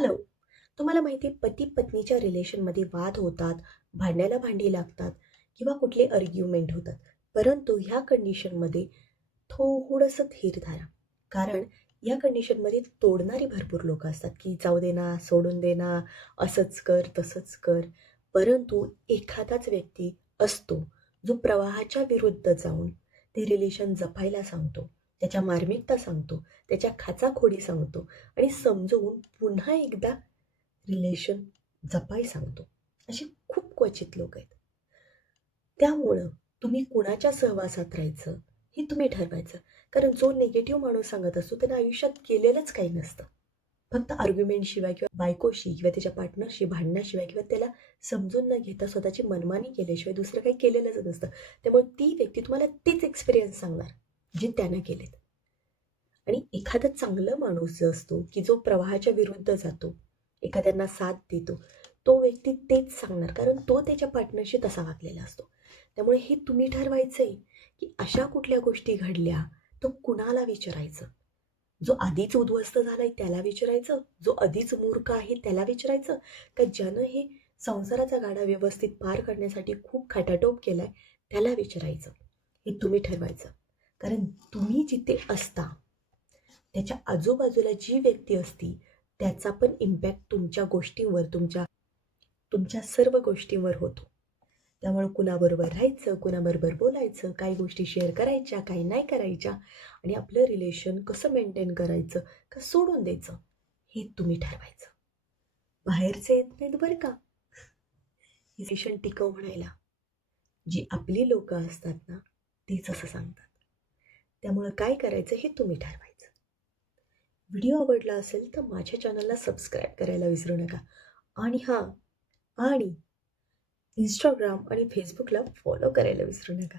Hello. तुम्हाला माहिती आहे पती-पत्नीच्या रिलेशनमध्ये वाद होतात, भांड्याला भांडी लागतात किंवा कुठले आर्ग्युमेंट होतात. परंतु ह्या कंडिशनमध्ये थोडंसं धीर धरा. कारण या कंडिशनमध्ये तोडणारी भरपूर लोकं असतात, की जाऊ दे ना, सोडून दे ना, असंच कर, तसंच कर. परंतु एखादाच व्यक्ती असतो, जो प्रवाहाच्या विरुद्ध जाऊन ते रिलेशन जपायला सांगतो. त्याच्या मार्मिकता सांगतो, त्याच्या खाचाखोडी सांगतो आणि समजवून पुन्हा एकदा रिलेशन जपाय सांगतो. अशी खूप क्वचित लोक आहेत. त्यामुळं तुम्ही कुणाच्या सहवासात राहायचं हे तुम्ही ठरवायचं. कारण जो निगेटिव्ह माणूस सांगत असतो त्यानं आयुष्यात केलेलंच काही नसतं. फक्त आर्ग्युमेंटशिवाय किंवा बायकोशी किंवा त्याच्या पार्टनरशी भांडण्याशिवाय किंवा त्याला समजून न घेता स्वतःची मनमानी केल्याशिवाय दुसरं काही केलेलंच नसतं. त्यामुळे ती व्यक्ती तुम्हाला तेच एक्सपिरियन्स सांगणार जे त्यानं केलेत. आणि एखादा चांगला माणूस जो असतो, की जो प्रवाहाच्या विरुद्ध जातो, एखाद्यांना साथ देतो, तो व्यक्ती तेच सांगणार कारण तो त्याच्या पार्टनरशी तसा वागलेला असतो. त्यामुळे हे तुम्ही ठरवायचं आहे, की अशा कुठल्या गोष्टी घडल्या, तर कुणाला विचारायचं? जो आधीच उद्ध्वस्त झालाय त्याला विचारायचं? जो आधीच मूर्ख आहे त्याला विचारायचं? का ज्यानं हे संसाराचा गाडा व्यवस्थित पार करण्यासाठी खूप खटाटोप केलाय त्याला विचारायचं? हे तुम्ही ठरवायचं. कारण तुम्ही जिथे असता त्याच्या आजूबाजूला जी व्यक्ती असती त्याचा पण इम्पॅक्ट तुमच्या गोष्टींवर, तुमच्या तुमच्या सर्व गोष्टींवर होतो. त्यामुळे कुणाबरोबर राहायचं, कुणाबरोबर बोलायचं, काही गोष्टी शेअर करायच्या, काही नाही करायच्या आणि आपलं रिलेशन कसं मेंटेन करायचं, का सोडून द्यायचं, हे तुम्ही ठरवायचं. बाहेरचे येत नाहीत बरं का रिलेशन टिकव म्हणायला. जी आपली लोकं असतात ना, तीच असं सांगतात. त्यामुळं काय करायचं हे तुम्ही ठरवायचं. व्हिडिओ आवडला असेल तर माझ्या चॅनलला सबस्क्राईब करायला विसरू नका. आणि हां, आणि Instagram आणि Facebookला फॉलो करायला विसरू नका.